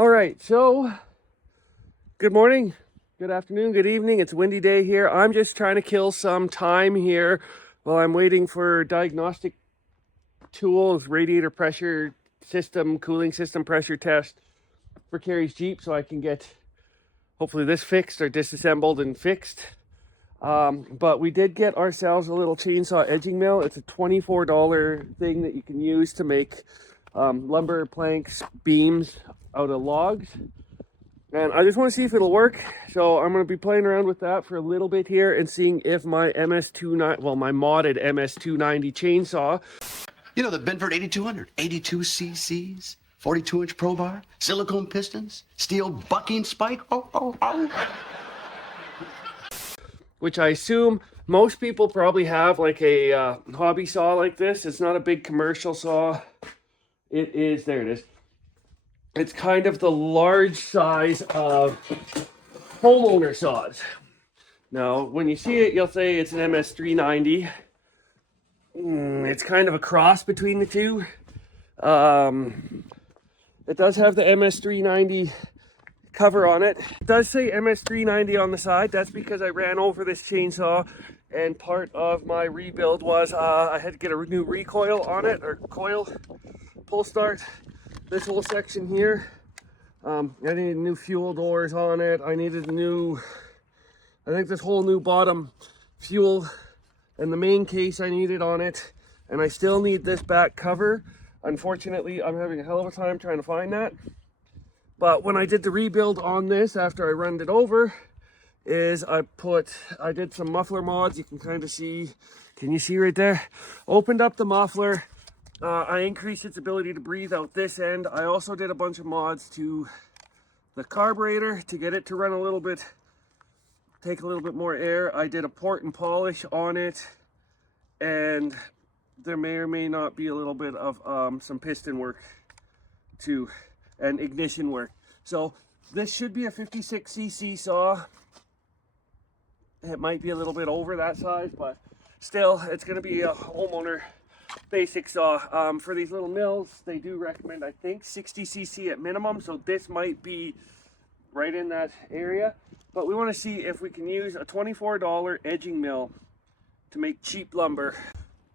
All right, so good morning, good afternoon, good evening. It's a windy day here. I'm just trying to kill some time here while I'm waiting for diagnostic tools, radiator pressure system, cooling system pressure test for Carrie's Jeep so I can get hopefully this fixed or disassembled and fixed. But we did get ourselves a little chainsaw edging mill. It's a $24 thing that you can use to make lumber planks, beams out of logs. And I just want to see if it'll work. So I'm going to be playing around with that for a little bit here and seeing if my my modded MS290 chainsaw. You know the Benford 8200, 82 cc's, 42-inch pro bar, silicone pistons, steel bucking spike. Which I assume most people probably have, like a hobby saw like this. It's not a big commercial saw. It is, there it is. It's kind of the large size of homeowner saws. Now, when you see it, you'll say it's an MS390. It's kind of a cross between the two. It does have the MS390 cover on it. It does say MS390 on the side. That's because I ran over this chainsaw, and part of my rebuild was I had to get a new recoil on it, or coil, pull start. This whole section here, I needed new fuel doors on it. I needed I think this whole new bottom fuel and the main case I needed on it. And I still need this back cover. Unfortunately, I'm having a hell of a time trying to find that. But when I did the rebuild on this, after I run it over, I did some muffler mods. You can kind of see, can you see right there? Opened up the muffler. I increased its ability to breathe out this end. I also did a bunch of mods to the carburetor to get it to run a little bit, take a little bit more air. I did a port and polish on it, and there may or may not be a little bit of some piston work too, and ignition work. So this should be a 56cc saw. It might be a little bit over that size, but still, it's going to be a homeowner basic saw. For these little mills, they do recommend, I think, 60cc at minimum, so this might be right in that area. But we want to see if we can use a $24 edging mill to make cheap lumber,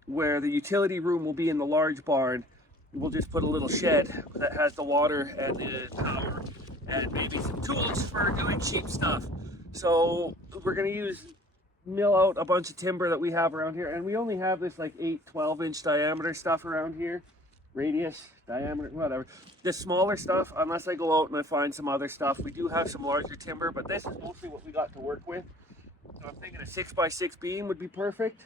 where the utility room will be in the large barn. We'll just put a little shed that has the water and the power and maybe some tools for doing cheap stuff. So we're going to mill out a bunch of timber that we have around here, and we only have this like 12-inch diameter stuff around here, radius, diameter, whatever. This smaller stuff, unless I go out and I find some other stuff. We do have some larger timber, but this is mostly what we got to work with. So I'm thinking a 6x6 beam would be perfect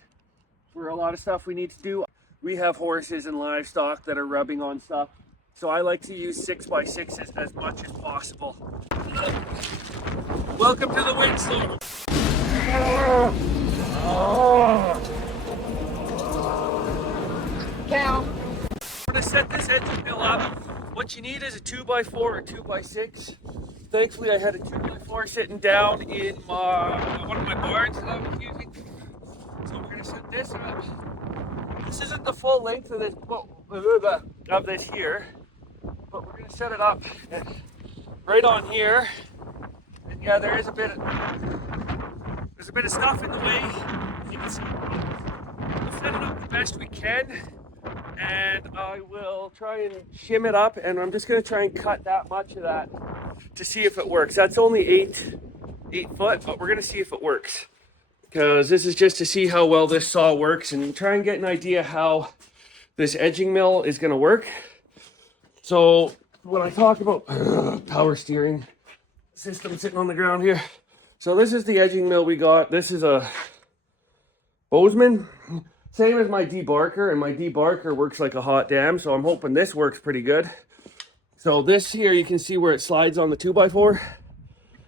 for a lot of stuff we need to do. We have horses and livestock that are rubbing on stuff, so I like to use 6x6s as much as possible. Welcome to the windstorm. Cow. To set this edging mill up, what you need is a 2x4 or 2x6. Thankfully, I had a 2x4 sitting down in one of my barns that I was using. So we're gonna set this up. This isn't the full length of this here, but we're gonna set it up right on here. And yeah, there's a bit of stuff in the way. As you can see, we'll set it up the best we can, and I will try and shim it up, and I'm just going to try and cut that much of that to see if it works. That's only 8 foot, but we're going to see if it works, because this is just to see how well this saw works and try and get an idea how this edging mill is going to work. So when I talk about power steering system sitting on the ground here, so this is the edging mill we got. This is a Bozeman, same as my debarker, and my debarker works like a hot damn, so I'm hoping this works pretty good. So this here, you can see where it slides on the 2x4,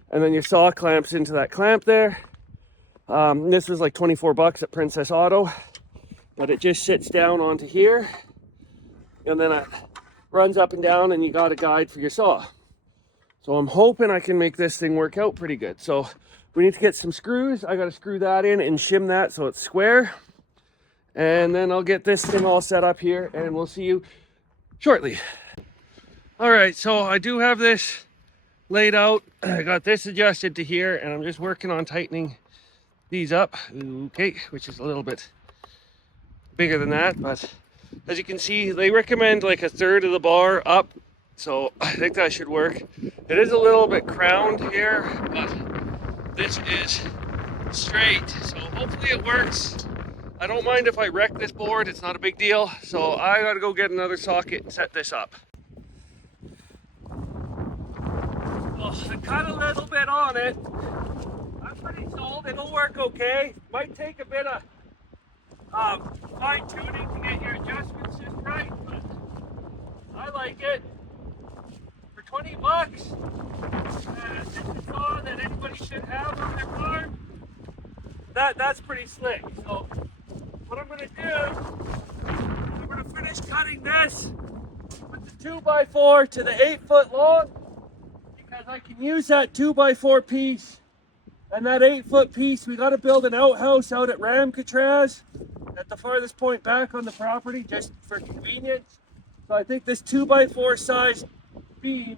and then your saw clamps into that clamp there. This was like 24 bucks at Princess Auto, but it just sits down onto here, and then it runs up and down, and you got a guide for your saw. So I'm hoping I can make this thing work out pretty good. So we need to get some screws. I got to screw that in and shim that so it's square. And then I'll get this thing all set up here, and we'll see you shortly. All right, so I do have this laid out. I got this adjusted to here, and I'm just working on tightening these up. Okay, which is a little bit bigger than that, but as you can see, they recommend like a third of the bar up, so I think that should work. It is a little bit crowned here, but this is straight, so hopefully it works. I don't mind if I wreck this board, it's not a big deal. So I gotta go get another socket and set this up. Well, I cut a little bit on it. I'm pretty sold, it'll work okay. Might take a bit of fine tuning to get your adjustments just right, but I like it. For 20 bucks, this is all that anybody should have on their farm. That's pretty slick. So what I'm gonna do, I'm gonna finish cutting this with the 2x4 to the 8-foot long, because I can use that 2x4 piece and that 8-foot piece. We gotta build an outhouse out at Ramcatraz at the farthest point back on the property, just for convenience. So I think this 2x4 size beam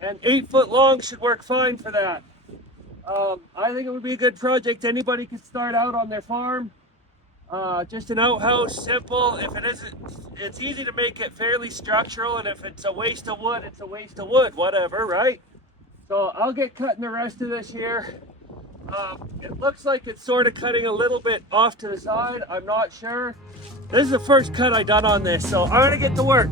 and 8-foot long should work fine for that. I think it would be a good project. Anybody could start out on their farm. Just an outhouse, simple. If it isn't, it's easy to make it fairly structural, and if it's a waste of wood, it's a waste of wood, whatever, right? So I'll get cutting the rest of this here. It looks like it's sort of cutting a little bit off to the side. I'm not sure. This is the first cut I done on this, so I'm gonna get to work.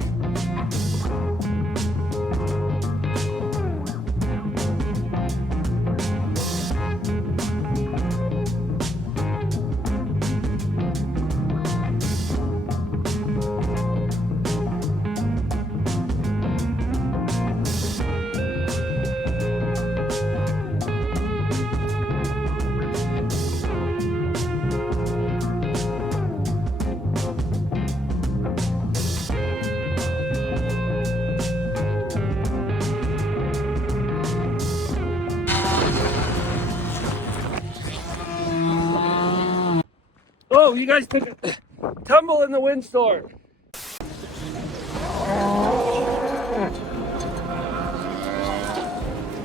Oh, you guys took a tumble in the windstorm.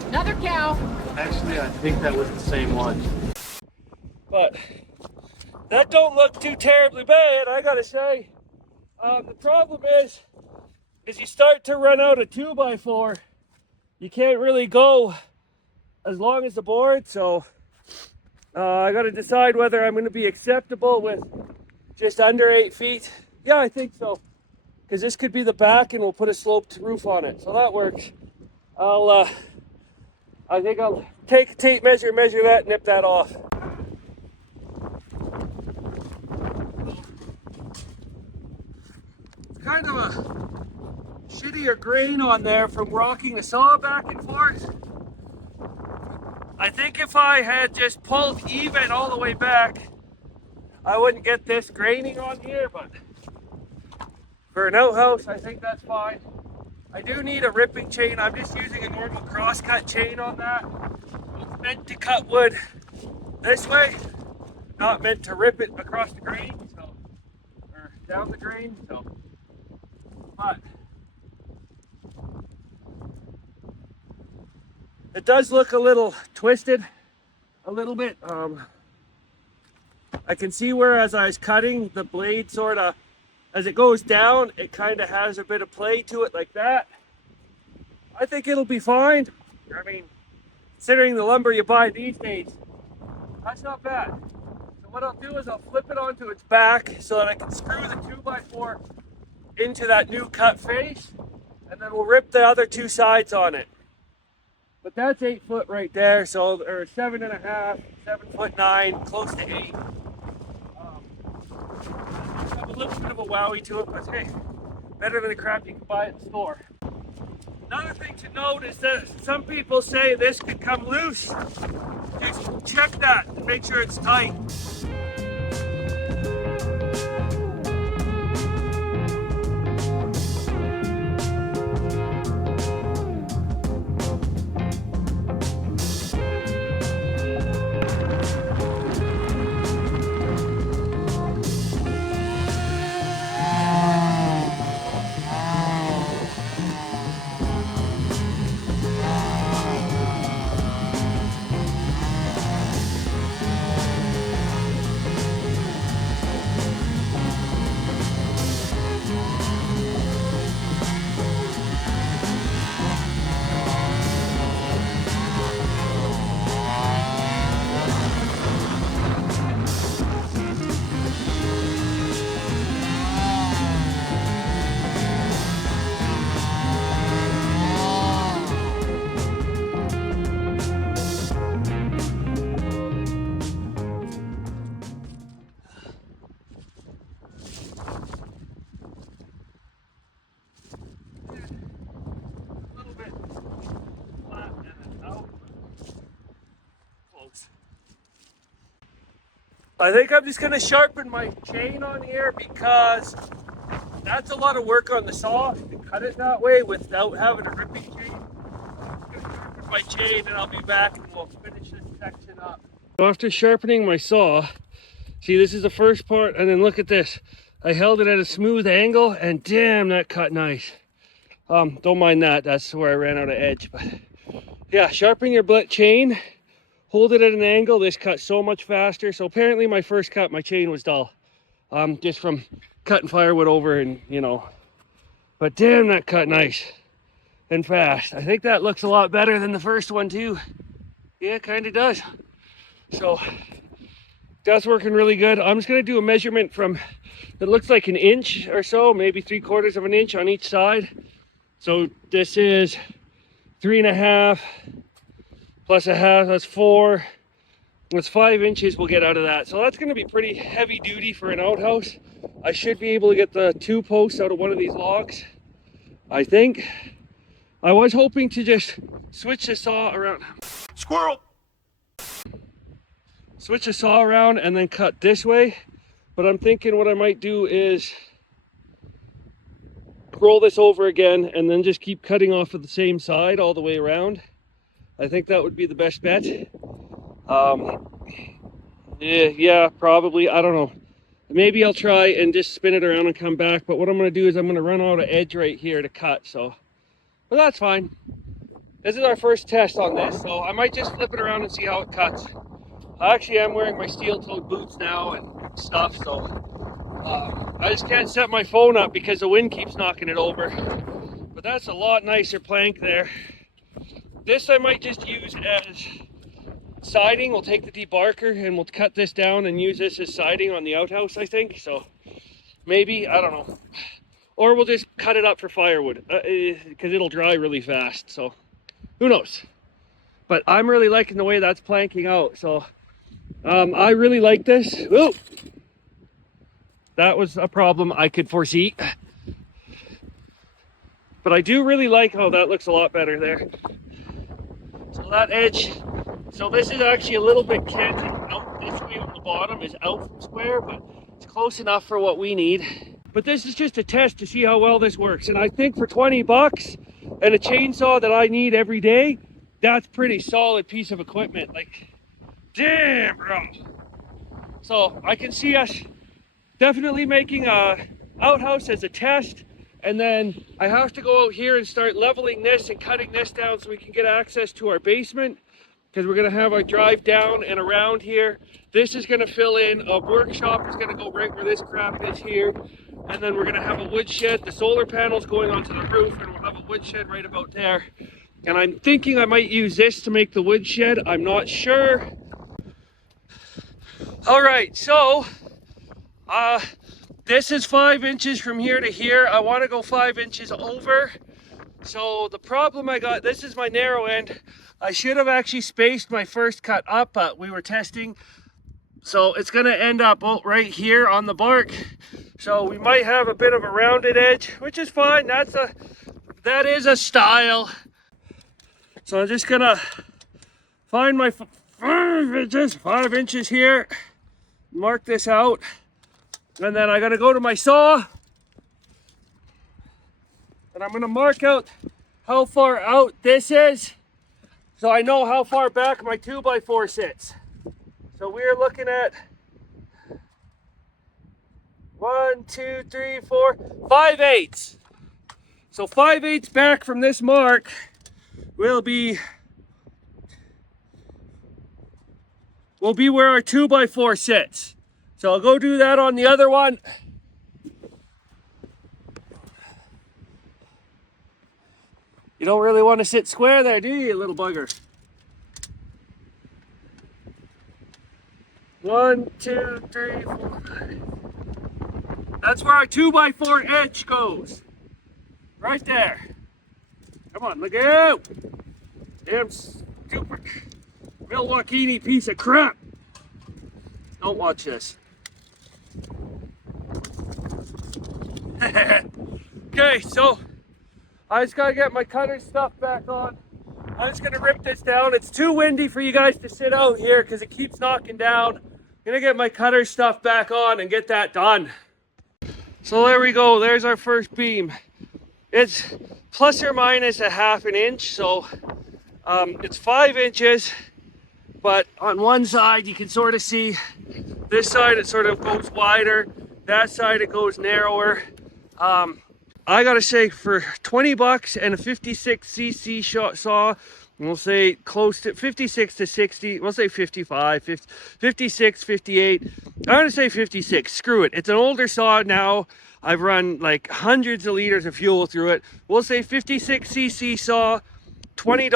Another cow. Actually, I think that was the same one. But that don't look too terribly bad, I gotta say. The problem is you start to run out of 2x4. You can't really go as long as the board, so I gotta decide whether I'm gonna be acceptable with just under 8 feet. Yeah, I think so. Because this could be the back and we'll put a sloped roof on it. So that works. I think I'll take a tape measure, measure that, nip that off. It's kind of a shittier grain on there from rocking the saw back and forth. I think if I had just pulled even all the way back, I wouldn't get this graining on here, but for an outhouse, I think that's fine. I do need a ripping chain. I'm just using a normal crosscut chain on that. It's meant to cut wood this way, not meant to rip it across the grain, so, or down the grain, so, but it does look a little twisted, a little bit. I can see where as I was cutting, the blade sort of, as it goes down, it kind of has a bit of play to it like that. I think it'll be fine. I mean, considering the lumber you buy these days, that's not bad. So what I'll do is I'll flip it onto its back so that I can screw the 2x4 into that new cut face, and then we'll rip the other two sides on it. But that's 8 foot right there, so, or 7.5, 7'9", close to 8. Have a little bit of a wowie to it, but hey, better than the crap you can buy at the store. Another thing to note is that some people say this could come loose. Just check that and make sure it's tight. I think I'm just gonna sharpen my chain on here because that's a lot of work on the saw to cut it that way without having a ripping chain. I'm just gonna sharpen my chain and I'll be back and we'll finish this section up. So after sharpening my saw, see, this is the first part, and then look at this. I held it at a smooth angle and damn, that cut nice. Don't mind that, that's where I ran out of edge, but yeah, sharpen your chain. Hold it at an angle. This cut so much faster. So apparently my first cut, my chain was dull. Just from cutting firewood over and, you know. But damn, that cut nice and fast. I think that looks a lot better than the first one too. Yeah, it kind of does. So that's working really good. I'm just gonna do a measurement from, it looks like an inch or so, maybe 3/4 of an inch on each side. So this is 3.5 plus a half, that's 4. That's 5 inches we'll get out of that. So that's gonna be pretty heavy duty for an outhouse. I should be able to get the 2 posts out of one of these logs, I think. I was hoping to just switch the saw around. Squirrel! Switch the saw around and then cut this way. But I'm thinking what I might do is roll this over again and then just keep cutting off of the same side all the way around. I think that would be the best bet. Yeah, probably. I don't know. Maybe I'll try and just spin it around and come back. But what I'm going to do is I'm going to run out of edge right here to cut. So, but that's fine. This is our first test on this. So I might just flip it around and see how it cuts. I actually am wearing my steel-toed boots now and stuff. So I just can't set my phone up because the wind keeps knocking it over. But that's a lot nicer plank there. This I might just use as siding. We'll take the debarker and we'll cut this down and use this as siding on the outhouse, I think. So maybe, I don't know. Or we'll just cut it up for firewood because it'll dry really fast. So who knows? But I'm really liking the way that's planking out. So I really like this. Whoa! That was a problem I could foresee. But I do really like, oh, that looks a lot better there. So that edge, so this is actually a little bit canted out this way on the bottom, is out from square, but it's close enough for what we need. But this is just a test to see how well this works. And I think for 20 bucks and a chainsaw that I need every day, that's pretty solid piece of equipment. Like, damn, bro. So I can see us definitely making a outhouse as a test. And then I have to go out here and start leveling this and cutting this down so we can get access to our basement, because we're going to have our drive down and around here. This is going to fill in. A workshop is going to go right where this crap is here. And then we're going to have a woodshed. The solar panels going onto the roof, and we'll have a woodshed right about there. And I'm thinking I might use this to make the woodshed. I'm not sure. All right, so this is 5 inches from here to here. I want to go 5 inches over. So the problem I got, this is my narrow end. I should have actually spaced my first cut up, but we were testing. So it's going to end up right here on the bark. So we might have a bit of a rounded edge, which is fine. That is a style. So I'm just going to find my 5 inches here, mark this out. And then I gotta go to my saw and I'm gonna mark out how far out this is so I know how far back my 2x4 sits. So we're looking at 1, 2, 3, 4, 5/8. So 5/8 back from this mark will be where our 2x4 sits. So I'll go do that on the other one. You don't really want to sit square there, do you little bugger? 1, 2, 3, 4. That's where our 2x4 edge goes. Right there. Come on, look out. Damn stupid Milwaukee piece of crap. Don't watch this. Okay, so I just gotta get my cutter stuff back on. I'm just gonna rip this down. It's too windy for you guys to sit out here because it keeps knocking down. Gonna get my cutter stuff back on and get that done. So there we go, there's our first beam. It's plus or minus a half an inch, so it's 5 inches, but on one side you can sort of see, this side it sort of goes wider, that side it goes narrower. I gotta say, for 20 bucks and a 56cc saw, we'll say close to 56 to 60, we'll say 55, 50, 56, 58. I'm gonna say 56, screw it. It's an older saw now. I've run like hundreds of liters of fuel through it. We'll say 56cc saw, $20,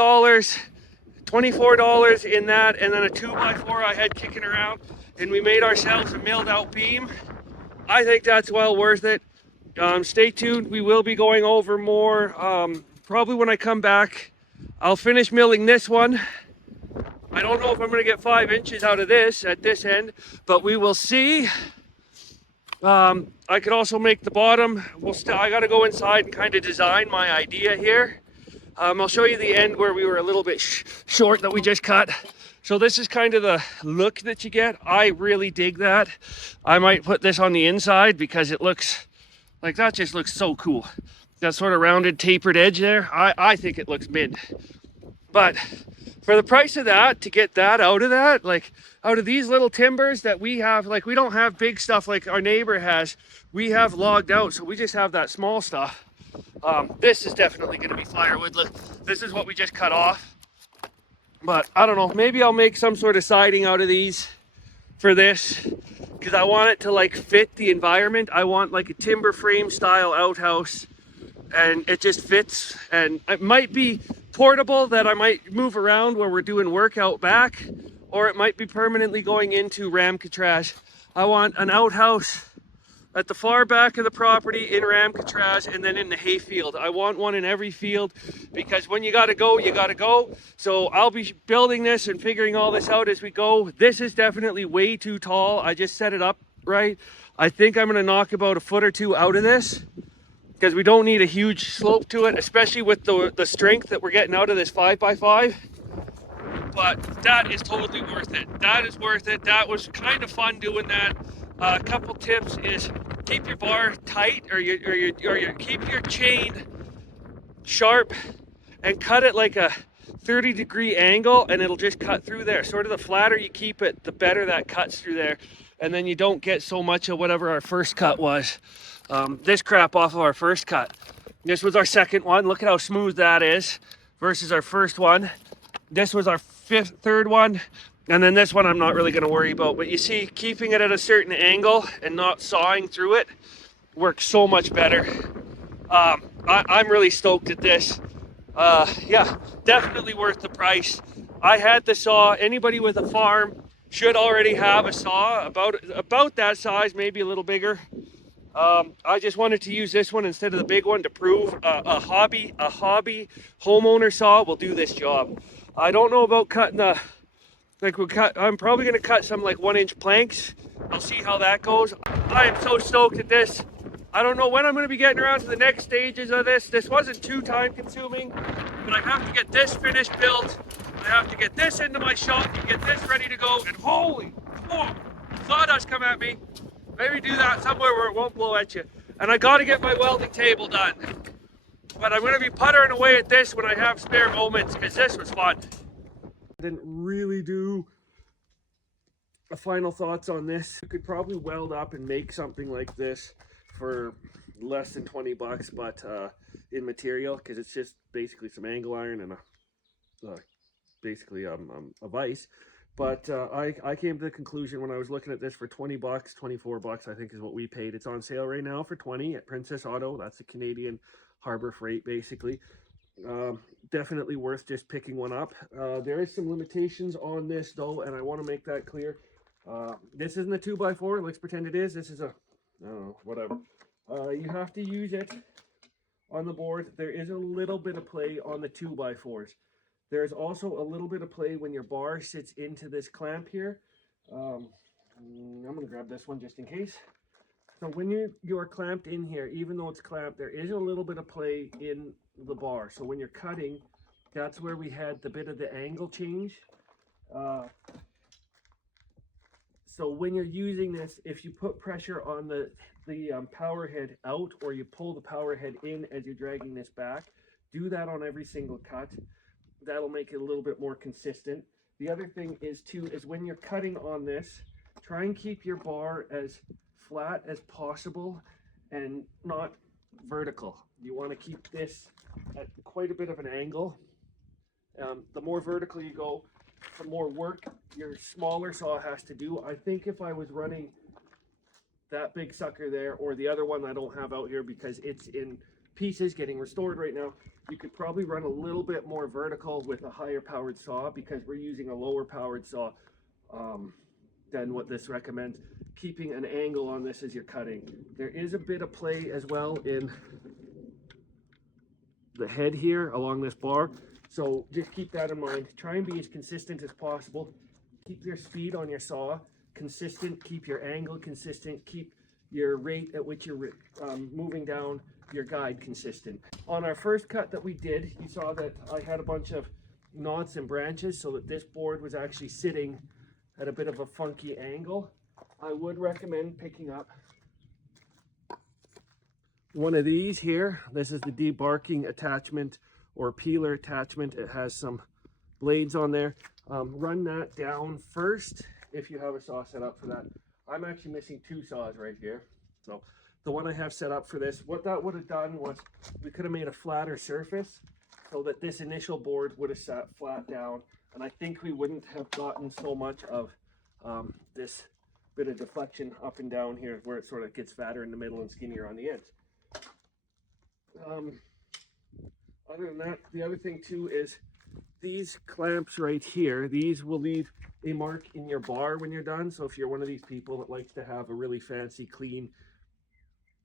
$24 in that, and then a 2x4 I had kicking around, and we made ourselves a milled out beam. I think that's well worth it. Stay tuned, we will be going over more. Probably when I come back, I'll finish milling this one. I don't know if I'm going to get 5 inches out of this at this end, but we will see. I could also make the bottom. I got to go inside and kind of design my idea here. I'll show you the end where we were a little bit short that we just cut. So this is kind of the look that you get. I really dig that. I might put this on the inside because it looks like, that just looks so cool. That sort of rounded tapered edge there. I think it looks mid. But for the price of that, to get that out of that, like out of these little timbers that we have, like we don't have big stuff like our neighbor has. We have logged out, so we just have that small stuff. This is definitely going to be firewood. Look, this is what we just cut off. But I don't know, maybe I'll make some sort of siding out of these for this, because I want it to like fit the environment. I want like a timber frame style outhouse, and it just fits. And it might be portable that I might move around where we're doing work out back, or it might be permanently going into Ram-Cattraj. I want an outhouse at the far back of the property in Ram-Cattraj, and then in the hayfield. I want one in every field, because when you gotta go, you gotta go. So I'll be building this and figuring all this out as we go. This is definitely way too tall. I just set it up right. I think I'm gonna knock about a foot or two out of this, because we don't need a huge slope to it, especially with the strength that we're getting out of this 5x5. But that is totally worth it. That is worth it. That was kind of fun doing that. A couple tips is keep your bar tight, or keep your chain sharp, and cut it like a 30-degree angle, and it'll just cut through there. Sort of the flatter you keep it, the better that cuts through there, and then you don't get so much of whatever our first cut was. This crap off of our first cut. This was our second one. Look at how smooth that is versus our first one. This was our third one. And then this one I'm not really going to worry about. But you see, keeping it at a certain angle and not sawing through it works so much better. I'm really stoked at this. Yeah, definitely worth the price. I had the saw. Anybody with a farm should already have a saw about that size, maybe a little bigger. I just wanted to use this one instead of the big one to prove a hobby homeowner saw will do this job. I don't know about cutting the, like I'm probably going to cut some like 1-inch planks. I'll see how that goes. I am so stoked at this. I don't know when I'm going to be getting around to the next stages of this. This wasn't too time consuming, but I have to get this finished built. I have to get this into my shop and get this ready to go. And holy, sawdust come at me. Maybe do that somewhere where it won't blow at you. And I got to get my welding table done. But I'm going to be puttering away at this when I have spare moments, because this was fun. I didn't really do a final thoughts on this. You could probably weld up and make something like this for less than 20 bucks, but in material, because it's just basically some angle iron and a vise. But I came to the conclusion when I was looking at this for 20 bucks, 24 bucks, I think is what we paid. It's on sale right now for 20 at Princess Auto. That's the Canadian Harbor Freight, basically. Definitely worth just picking one up. There is some limitations on this though, and I want to make that clear. This isn't a 2x4. Let's pretend it is. This is a, I don't know, whatever. You have to use it on the board. There is a little bit of play on the 2x4s. There's also a little bit of play when your bar sits into this clamp here. I'm going to grab this one just in case. So when you're clamped in here, even though it's clamped, there is a little bit of play in the bar. So when you're cutting, that's where we had the bit of the angle change. So when you're using this, if you put pressure on the power head out, or you pull the power head in as you're dragging this back, do that on every single cut. That'll make it a little bit more consistent. The other thing is too, is when you're cutting on this, try and keep your bar as flat as possible and not vertical. You want to keep this at quite a bit of an angle. The more vertical you go, the more work your smaller saw has to do. I think if I was running that big sucker there, or the other one I don't have out here because it's in pieces getting restored right now, you could probably run a little bit more vertical with a higher powered saw, because we're using a lower powered saw than what this recommends. Keeping an angle on this as you're cutting. There is a bit of play as well in the head here along this bar, so just keep that in mind. Try and be as consistent as possible. Keep your speed on your saw consistent, keep your angle consistent, keep your rate at which you're moving down your guide consistent. On our first cut that we did, you saw that I had a bunch of knots and branches, so that this board was actually sitting at a bit of a funky angle. I would recommend picking up one of these here. This is the debarking attachment or peeler attachment. It has some blades on there. Run that down first if you have a saw set up for that. I'm actually missing two saws right here. So the one I have set up for this, what that would have done was we could have made a flatter surface so that this initial board would have sat flat down, and I think we wouldn't have gotten so much of this bit of deflection up and down here, where it sort of gets fatter in the middle and skinnier on the ends. Other than that, the other thing too is these clamps right here, these will leave a mark in your bar when you're done. So if you're one of these people that likes to have a really fancy, clean,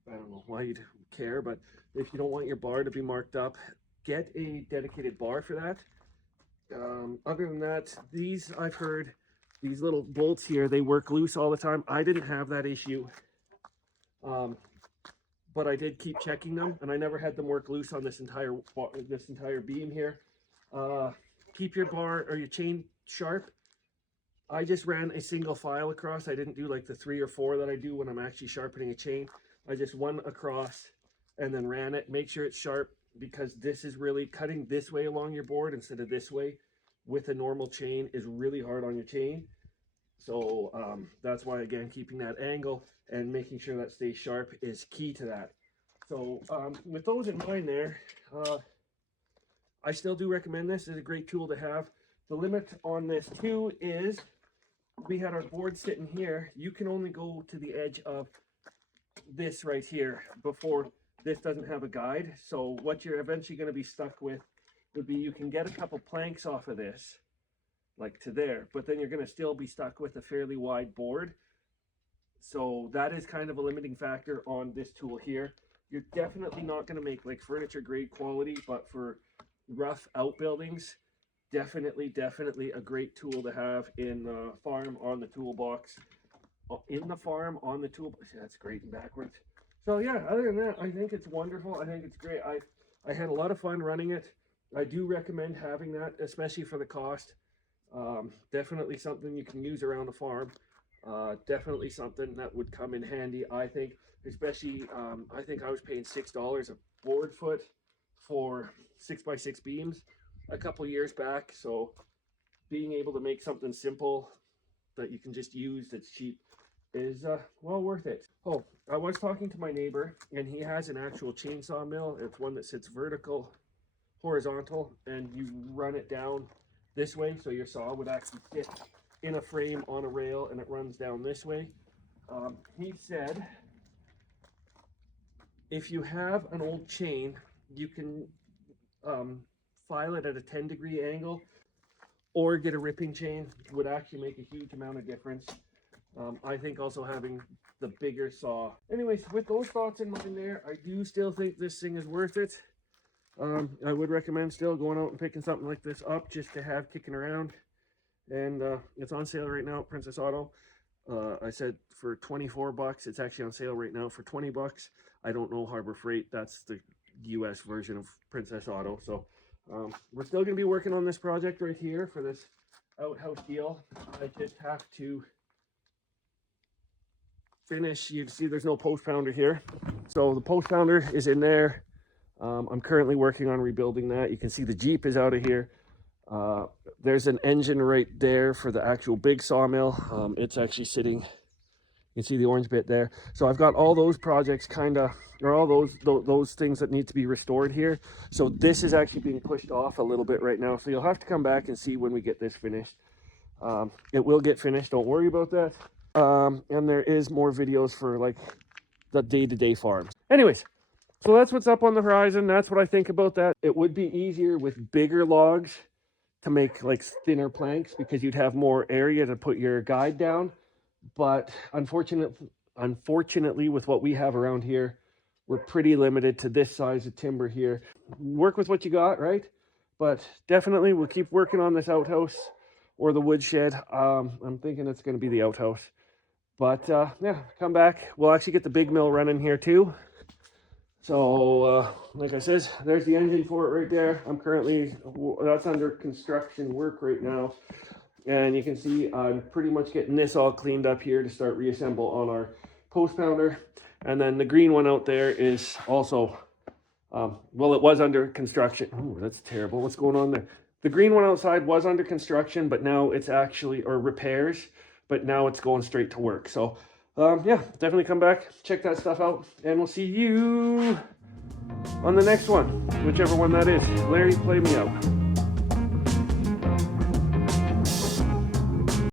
I don't know why you'd care, but if you don't want your bar to be marked up, get a dedicated bar for that. Other than that, these, I've heard, these little bolts here, they work loose all the time. I didn't have that issue, but I did keep checking them, and I never had them work loose on this entire beam here. Keep your bar or your chain sharp. I just ran a single file across. I didn't do like the 3 or 4 that I do when I'm actually sharpening a chain. I just one across and then ran it. Make sure it's sharp, because this is really cutting this way along your board instead of this way with a normal chain is really hard on your chain. So that's why, again, keeping that angle and making sure that stays sharp is key to that. So with those in mind there, I still do recommend this. It's a great tool to have. The limit on this too is, we had our board sitting here. You can only go to the edge of this right here before this doesn't have a guide. So what you're eventually going to be stuck with would be, you can get a couple planks off of this, like to there, but then you're going to still be stuck with a fairly wide board. So that is kind of a limiting factor on this tool here. You're definitely not going to make like furniture grade quality, but for rough outbuildings, definitely a great tool to have in the farm on the toolbox. In the farm on the toolbox. That's great and backwards. So yeah, other than that, I think it's wonderful. I think it's great. I had a lot of fun running it. I do recommend having that, especially for the cost. Definitely something you can use around the farm. Definitely something that would come in handy, I think. Especially, I think I was paying $6 a board foot for 6x6 beams a couple years back. So being able to make something simple that you can just use that's cheap is well worth it. Oh, I was talking to my neighbor, and he has an actual chainsaw mill. It's one that sits horizontal, and you run it down this way, so your saw would actually sit in a frame on a rail, and it runs down this way. He said if you have an old chain, you can file it at a 10-degree angle, or get a ripping chain. Would actually make a huge amount of difference. I think also having the bigger saw. Anyways, with those thoughts in mind there, I do still think this thing is worth it. I would recommend still going out and picking something like this up just to have kicking around. And it's on sale right now at Princess Auto. I said for 24 bucks. It's actually on sale right now for 20 bucks. I don't know Harbor Freight. That's the US version of Princess Auto. So we're still going to be working on this project right here for this outhouse deal. I just have to finish, you see there's no post pounder here. So the post pounder is in there. I'm currently working on rebuilding that. You can see the Jeep is out of here. There's an engine right there for the actual big sawmill. It's actually sitting, you can see the orange bit there. So I've got all those projects kind of, or all those things that need to be restored here. So this is actually being pushed off a little bit right now. So you'll have to come back and see when we get this finished. It will get finished, don't worry about that. And there is more videos for like the day-to-day farms. Anyways, so that's what's up on the horizon. That's what I think about that. It would be easier with bigger logs to make like thinner planks because you'd have more area to put your guide down. But unfortunately, with what we have around here, we're pretty limited to this size of timber here. Work with what you got, right? But definitely we'll keep working on this outhouse or the woodshed. I'm thinking it's going to be the outhouse. But yeah, come back. We'll actually get the big mill running here too. So like I said, there's the engine for it right there. I'm currently, that's under construction work right now. And you can see I'm pretty much getting this all cleaned up here to start reassemble on our post pounder. And then the green one out there is also, well, it was under construction. Oh, that's terrible. What's going on there? The green one outside was under construction, but now it's actually, or repairs, but now it's going straight to work. So yeah, definitely come back, check that stuff out, and we'll see you on the next one, whichever one that is. Larry, play me out.